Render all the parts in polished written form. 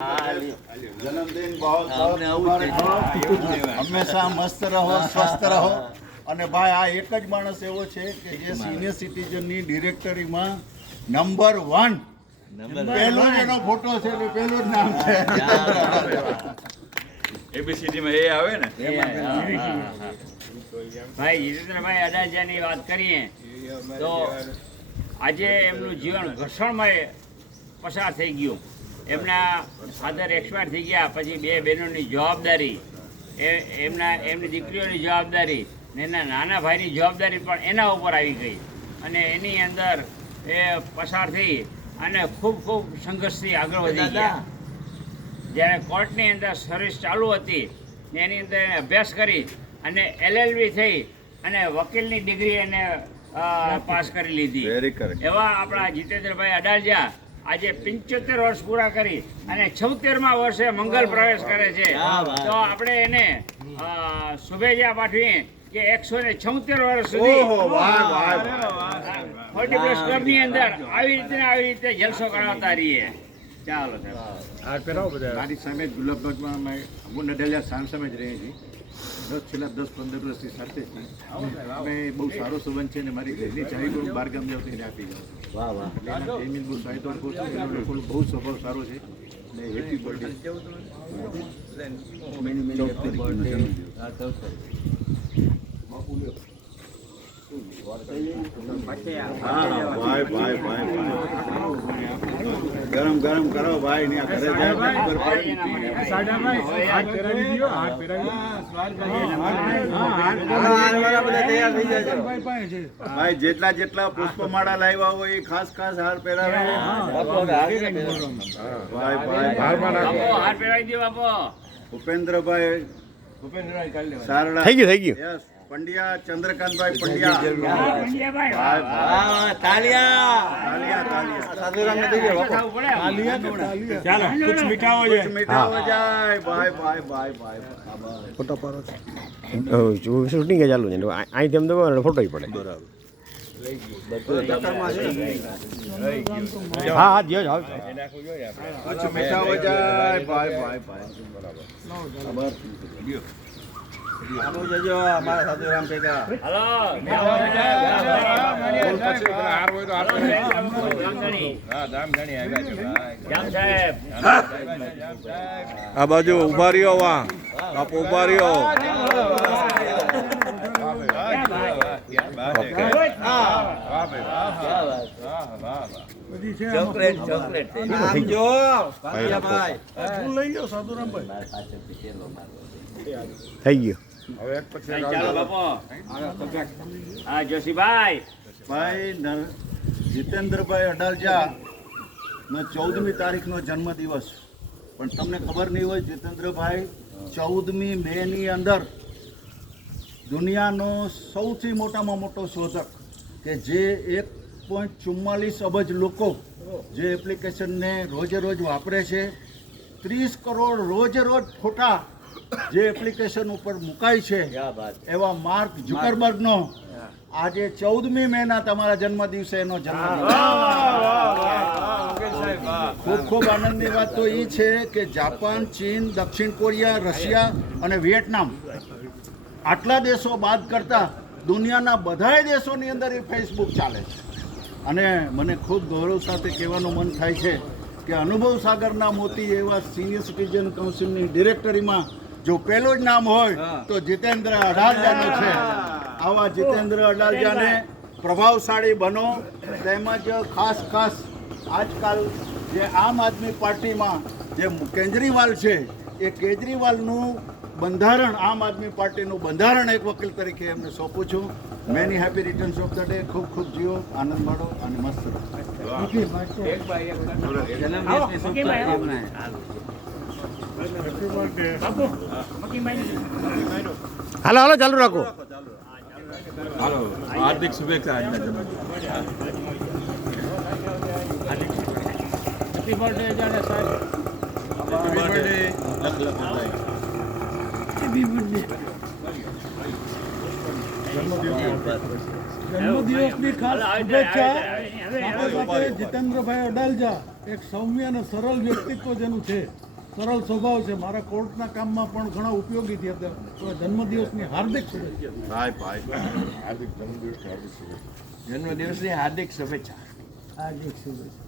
જન્મદિન बहुत मुबारक हो, હંમેશા મસ્ત રહો, સ્વસ્થ રહો. અને ભાઈ આ એક જ માણસ એવો છે કે જે સિનિયર સિટીઝનની ડિરેક્ટરીમાં નંબર 1 પહેલો જ એનો ફોટો છે એટલે પહેલું જ નામ છે. એબીસીડી માં એ આવે ને ભાઈ જીતેન્દ્રભાઈ અડાજાની વાત કરીએ તો આજે એમનું જીવન ઘર્ષણમય પસાર થઈ ગયું. એમના ફાધર એક્સપાયર થઈ ગયા પછી બે બહેનોની જવાબદારી, એમની દીકરીઓની જવાબદારી ને એના નાના ભાઈની જવાબદારી પણ એના ઉપર આવી ગઈ અને એની અંદર એ પસાર થઈ અને ખૂબ સંઘર્ષથી આગળ વધી ગયા. જ્યારે કોર્ટની અંદર સર્વિસ ચાલુ હતી એની અંદર એને અભ્યાસ કરી અને LLB થઈ અને વકીલની ડિગ્રી એને પાસ કરી લીધી. એવા આપણા જીતેન્દ્રભાઈ અડાલજા આજે 75 વર્ષ પૂરા કરી અને 76મા વર્ષે મંગલ પ્રવેશ કરે છે. તો આપણે એને શુભેચ્છા પાઠવીએ કે 176 વર્ષ સુધી 40 પ્લસ ક્લબની અંદર આવી રીતે જલસો કરાવતા રહીએ. ચાલો મારી સામે ગુલાબબાગમાં હું નડાલિયા સામ સામે જ રહીએ છીએ. છેલ્લા 10-15 વર્ષથી સાથે છીએ. અમે બહુ સારો સંબંધ છે ને મારી ઘરની ચાવી પણ બહારગામ જાવ તો એને આપી જાઉં. એમની બહુ સાહિત્ય લોકો બહુ સ્વભાવ સારો છે ને હેપી બર્થડે. ગરમ ગરમ કરો ભાઈ ને ઘરે જાય ભાઈ જેટલા જેટલા પુષ્પમાળા લાવ્યા હોય એ ખાસ હાર પહેરાવે. હાર પહેરાવી દો બાપો. ભૂપેન્દ્રભાઈ સારડા થઈ ગયું યસ પંડ્યા ચંદ્રકાંતભાઈ પંડ્યા શૂટિંગ ચાલુ છે અહીંથી એમ તો ફોટો પડે. હા જો કુછ મીઠા હો જાય ભાઈ બરાબર. જજો અમારા સાધુરામ ભેગા. આ બાજુ ઉભા રહ્યો, વાહ બાપુ ઉભા રહ્યો. થઈ ગયું. ચાલો બાપો. હા જોશીભાઈ ભાઈ જીતેન્દ્રભાઈ અડાલજા નો 14મી તારીખનો જન્મદિવસ. પણ તમને ખબર નહીં હોય જીતેન્દ્રભાઈ 14મી મેની અંદર દુનિયાનો સૌથી મોટામાં મોટો શોધક કે જે 1.44 અબજ લોકો જે એપ્લિકેશનને રોજે રોજ વાપરે છે, 30 કરોડ રોજે રોજ ફોટા જે એપ્લિકેશન ઉપર મુકાય છે, એવા માર્ક ઝુકરબર્ગનો આજે 14મી મેના તમારા જન્મદિવસે એનો જન્મદિવસ. ખૂબ આનંદની વાત તો એ છે કે જાપાન, ચીન, દક્ષિણ કોરિયા, રશિયા અને વિયેટનામ આટલા દેશો બાદ કરતા દુનિયાના બધાય દેશોની અંદર એ ફેસબુક ચાલે છે. અને મને ખૂબ ગૌરવ સાથે કહેવાનું મન થાય છે કે અનુભવ સાગરના મોતી એવા સિનિયર સિટીઝન કાઉન્સિલની ડિરેક્ટરીમાં જો પહેલું જ નામ હોય તો જીતેન્દ્ર અડાલજાનું છે. આવા જીતેન્દ્ર અડાલજાને પ્રભાવશાળી બનો. તેમજ ખાસ આજકાલ જે આમ આદમી પાર્ટીમાં જે કેજરીવાલ છે એ કેજરીવાલનું બંધારણ, આમ આદમી પાર્ટીનું બંધારણ એક વકીલ તરીકે એમને સોંપું છું. Many happy returns of the day. ખૂબ જીવો, આનંદ માણો અને મસ્ત રહો. હાલો ચાલુ રાખો. હાર્દિક શુભેચ્છા આજના જન્મદિન. જન્મદિવસની ખાસ શુભેચ્છા. સાથે જીતેન્દ્રભાઈ અડાલજા એક સૌમ્ય અને સરળ વ્યક્તિત્વ જેનું છે સરળ સ્વભાવ છે. મારા કોર્ટના કામમાં પણ ઘણા ઉપયોગી થયા હતા. તો જન્મદિવસની હાર્દિક શુભેચ્છા. જન્મદિવસની હાર્દિક શુભેચ્છા. હાર્દિક શુભેચ્છા.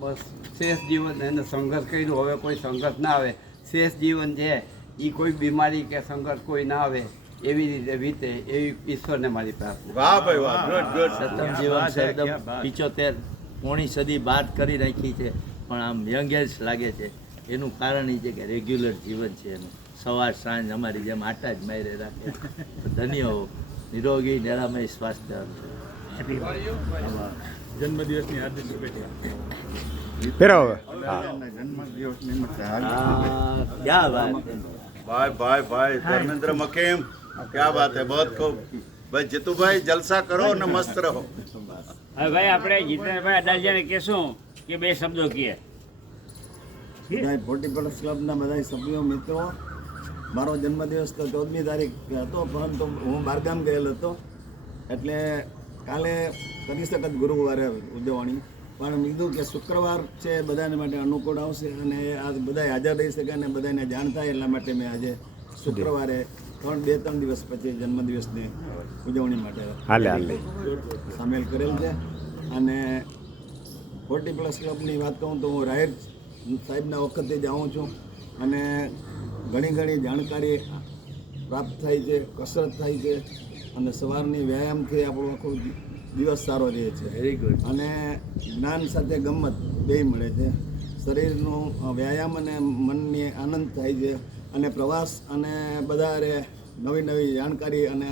બસ શેષ જીવન એને સંઘર્ષ કર્યો, હવે કોઈ સંઘર્ષ ના આવે. શેષ જીવન છે એ કોઈ બીમારી કે સંઘર્ષ કોઈ ના આવે એવી રીતે વીતે એવી ઈશ્વરને મારી પ્રાર્થના. વાહ ભાઈ વાહ, ગુડ ગુડ. સતમ જીવન છે એકદમ 75 પોણી સદી બાદ કરી નાખી છે, પણ આમ યંગ એજ લાગે છે. એનું કારણ એ છે કે રેગ્યુલર જીવન છે એનું. સવાર સાંજ અમારી જેમ આટા જ મારે રાખે. ધન્ય હો, નિરોગી નિરામય સ્વાસ્થ્ય. જન્મદિવસની હાર્દિક શુભેચ્છા. જન્મદિવસ નિમિત્તે ક્યાં વાત છે. भाई भाई भाई धर्मेंद्र मकीम, क्या बात है, बहुत खूब भाई. जीतूभाई जलसा करो ने मस्त रहो. હવે ભાઈ આપણે જીતેન્દ્રભાઈ અડાલજાને કહેશું કે બે શબ્દો કહે. બધા 40+ ક્લબના બધા સભ્યો મિત્રો, મારો જન્મદિવસ તો 14મી તારીખ હતો, પરંતુ હું બહારગામ ગયેલો હતો એટલે કાલે કરી શકત ગુરુવારે ઉજવણી, પણ મેં કીધું કે શુક્રવાર છે બધાને માટે અનુકૂળ આવશે અને આ બધા હાજર રહી શકે અને બધાને જાણ થાય, એટલા માટે મેં આજે શુક્રવારે 2-3 દિવસ પછી જન્મદિવસની ઉજવણી માટે સામેલ કરેલ છે. અને 40+ ક્લબની વાત કહું તો હું રાહિર સાહેબના વખતે જ આવું છું અને ઘણી જાણકારી પ્રાપ્ત થાય છે, કસરત થાય છે અને સવારની વ્યાયામથી આપણો આખો દિવસ સારો રહે છે. Very good. અને જ્ઞાન સાથે ગમ્મત બેય મળે છે. શરીરનું વ્યાયામ અને મનની આનંદ થાય છે અને પ્રવાસ અને બધા નવી જાણકારી અને